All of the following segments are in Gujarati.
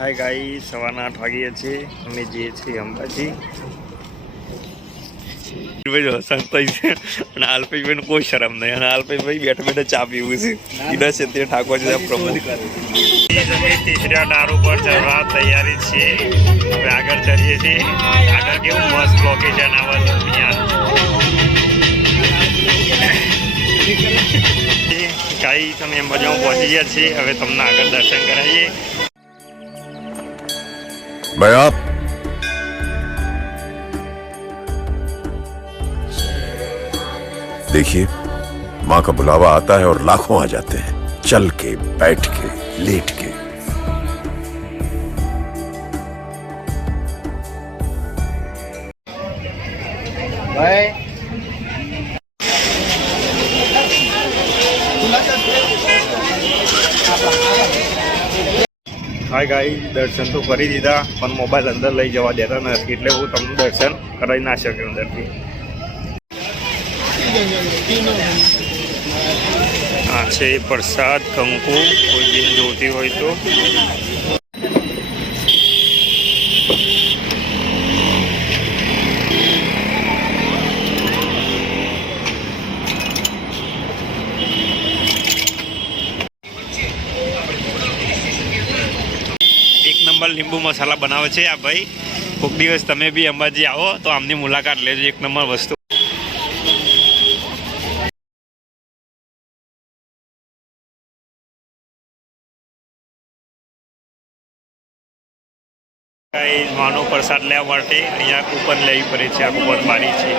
હાય ગાઈ સવારના આઠ વાગ્યા છે અમે જઈએ છીએ અંબાજી. થઈ છે. અને આલ્પેશભાઈ કોઈ શરમ નહીં. અને આલ્પેશભાઈ બેઠા બેઠા ચા છે. છે તે ઠાકોર છે પ્રમોદ તીસરા ડાર ઉપર ચડવા તૈયારી છે. હવે આગળ ચડીએ છીએ. આગળ કેવું મસ્ત લોકેશન આવે છે અહીંયા કાંઈ તમે અંબાજીમાં પહોંચી ગયા છીએ. હવે તમને આગળ દર્શન કરાવીએ. मैं आप देखिए, माँ का बुलावा आता है और लाखों आ जाते हैं। चल के, बैठ के, लेट के। હાય ગાઈ દર્શન તો કરી દીધા, પણ મોબાઈલ અંદર લઈ જવા દેતા નથી. એટલે હું તમને દર્શન કરાવી ના શક્યો અંદરથી. આ છે પ્રસાદ કંકુ, કોઈ દિન જોતી હોય તો એક નંબર લીંબુ મસાલા બનાવે છે આ ભાઈ. કોઈક દિવસ તમે બી અંબાજી આવો, તો આમની મુલાકાત લેજો એક નંબર વસ્તુ. માનો પ્રસાદ લેવા માટે અહીંયા કૂપન લેવી પડે છે આ કૂપન મારી છે.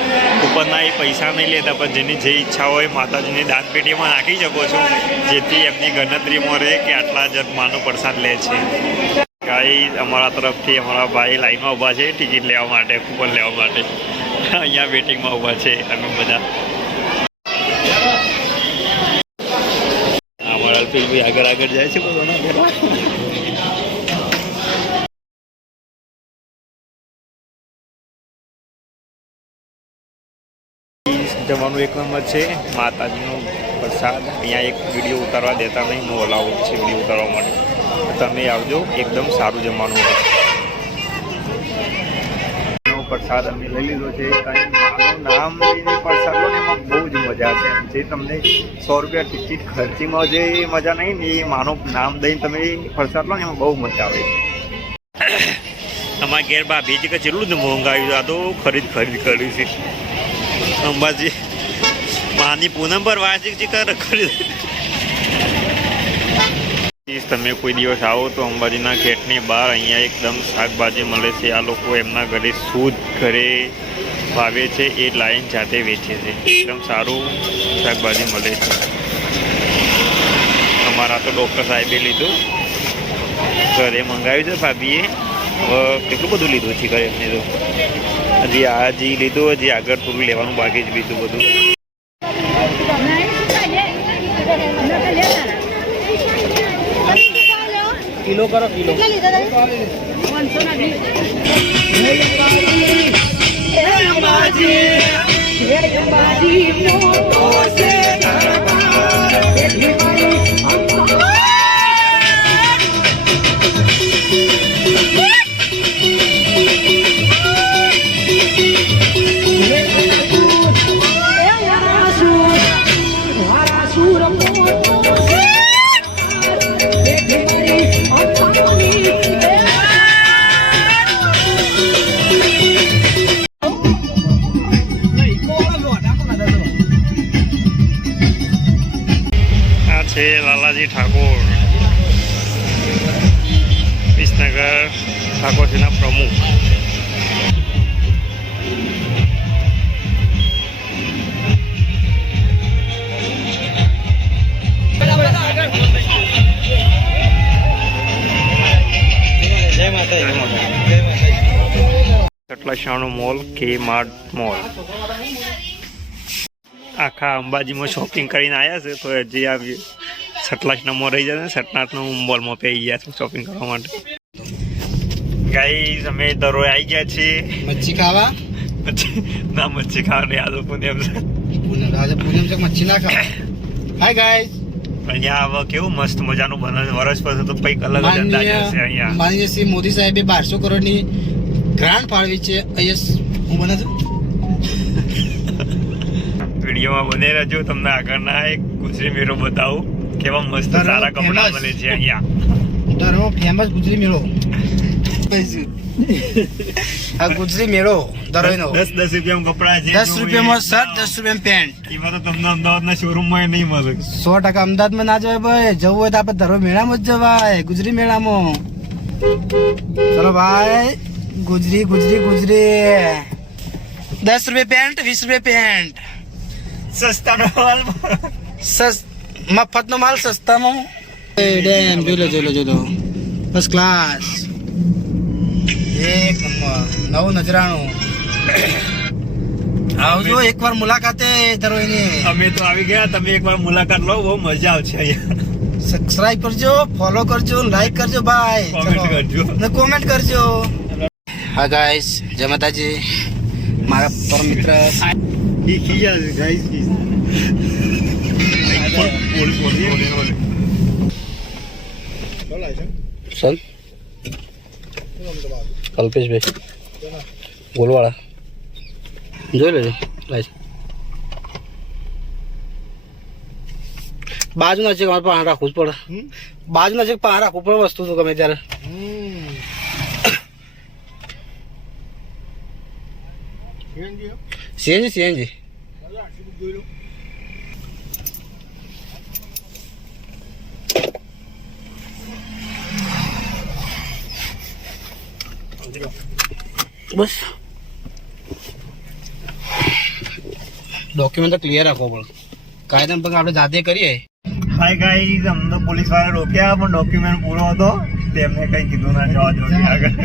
કૂપનના એ પૈસા નહીં લેતા, પણ જેની જે ઈચ્છા હોય માતાજીની દાંતપેટીમાં નાખી શકો છો, જેથી એમની ગણતરીમાં રહે કે આટલા જ માનો પ્રસાદ લે છે. કાંઈ અમારા તરફથી અમારા ભાઈ લાઈનમાં ઊભા છે, ટિકિટ લેવા માટે, કૂપન લેવા માટે. અહીંયા વેટિંગમાં ઊભા છે અમે બધા. અમારા ભાઈ આગળ આગળ જાય છે બધાના જવાનું એક નંબર છે. માતાજીનો પ્રસાદ. અહીંયા એક વીડિયો ઉતારવા દેતા નહીં. નો અલાઉડ છે વીડિયો ઉતારવા માટે. તમે આવજો. એકદમ સારું જમવાનું હોય. પ્રસાદ અમે લઈ લીધો છે. માનું નામ લઈને પ્રસાદ લો ને એમાં બહુ જ મજા છે. જે તમને સો રૂપિયા ટિકિટ ખર્ચીમાં જે મજા નહીં ને એ માનું નામ દઈને તમે પ્રસાદ લો ને એમાં બહુ મજા આવે. તમારા ઘેર ભાભી છે કે જેટલું જ મોંઘાયું આ તો ખરીદ ખરીદ કર્યું છે. અંબાજી. માની પૂનમ પર વાર્ષિક કર ખરીદ તમે કોઈ દિવસ આવો તો અંબાજીના ગેટની બહાર અહીંયા એકદમ શાકભાજી મળે છે. આ લોકો એમના ઘરે શુદ્ધ ઘરે ભાવે છે, એ લાઈન જાતે વેચે છે. એકદમ સારું શાકભાજી મળે છે. અમારા તો ડૉક્ટર સાહેબે લીધું. ઘરે મંગાવ્યું છે ભાભીએ. કેટલું બધું લીધું છે ઘરે એમને તો? હજી આ હજી લીધું હજી આગળ થોડું લેવાનું બાકી જ બીજું બધું. કિલો કરો કિલો. આ છે લાલાજી ઠાકોર. વિસનગર ઠાકોરજીના પ્રમુખ. માતા મોલ કે માર્ટ મોલ. આખા અંબાજીમાં શોપિંગ કરીને આવ્યા છે તો હજી આ સટલાસના મોલ રહી જશે સટનાથનો મોલમાં પે ગયા છે શોપિંગ કરવા માટે. ગાઈઝ અમે દરરોજ આવી ગયા છીએ. મચ્છી ખાવા? પછી ના મચ્છી ખાવાની આજે પૂનમ છે. પૂનમ આજે પૂનમ છે મચ્છી ના ખાવા? હાય ગાઈઝ અહીંયા હવે કેવું મસ્ત મજાનું બને. વરસ પછી તો કંઈક અલગ જ અંદાજ હશે અહીંયા. શ્રી મોદી સાહેબે બારસો કરોડની ગ્રાન્ટ ફાળવી છે યસ હું બને છું? વિડીયોમાં બને રહેજો તમને આગળના એક ગુજરી મેળો બતાવું કેવા મસ્ત સારા કપડા મળે છે અહીંયા. ધર્મ ફેમસ ગુજરી મેળો. આ ગુજરી મેળો દરોઈનો દસ દસ રૂપિયામાં કપડા છે દસ જો રૂપિયામાં શર્ટ દસ રૂપિયામાં પેન્ટ. એમાં તો તમને અમદાવાદના શોરૂમમાં નહીં મળે. સો ટકા અમદાવાદમાં ના જવાય ભાઈ. જવું હોય તો આપણે ધરો મેળામાં જ જવાય ગુજરી મેળામાં. ચલો ભાઈ. ગુજરી ગુજરી ગુજરી. દસ રૂપિયા પેન્ટ વીસ રૂપિયા પેન્ટ. સસ્તાનો માલ સસ મફતનો માલ સસ્તામાં ડેમ જોઈ લો જોઈ લો જોઈ લો. ફર્સ્ટ ક્લાસ એક નંબર નવું નજરાણું. આવજો એકવાર મુલાકાતે ધરોઈની અમે તો આવી ગયા તમે એકવાર મુલાકાત લો બહુ મજા આવશે અહીંયા. સબસ્ક્રાઇબ કરજો ફોલો કરજો લાઈક કરજો બાય કરજો. ને કોમેન્ટ કરજો. હા ગાઈસ જય માતાજી. મારા પર મિત્ર સર? કલ્પેશભાઈ. ગોલવાળા. જોઈ લેજો લાઈસ બાજુના છે અમારે પાસે રાખવું જ પડે. બાજુના છે પાણી રાખવું પડે વસ્તુ તો ગમે ત્યારે. CNG CNG. બસ. ડોક્યુમેન્ટ તો ક્લિયર રાખવો પડે. કાયદા પગ આપણે જાતે કરીએ. હાય ગાઈઝ અમને પોલીસવાળા રોક્યા પણ ડોક્યુમેન્ટ પૂરો હતો. તેમને કઈ કીધું ના જવા દો આગળ.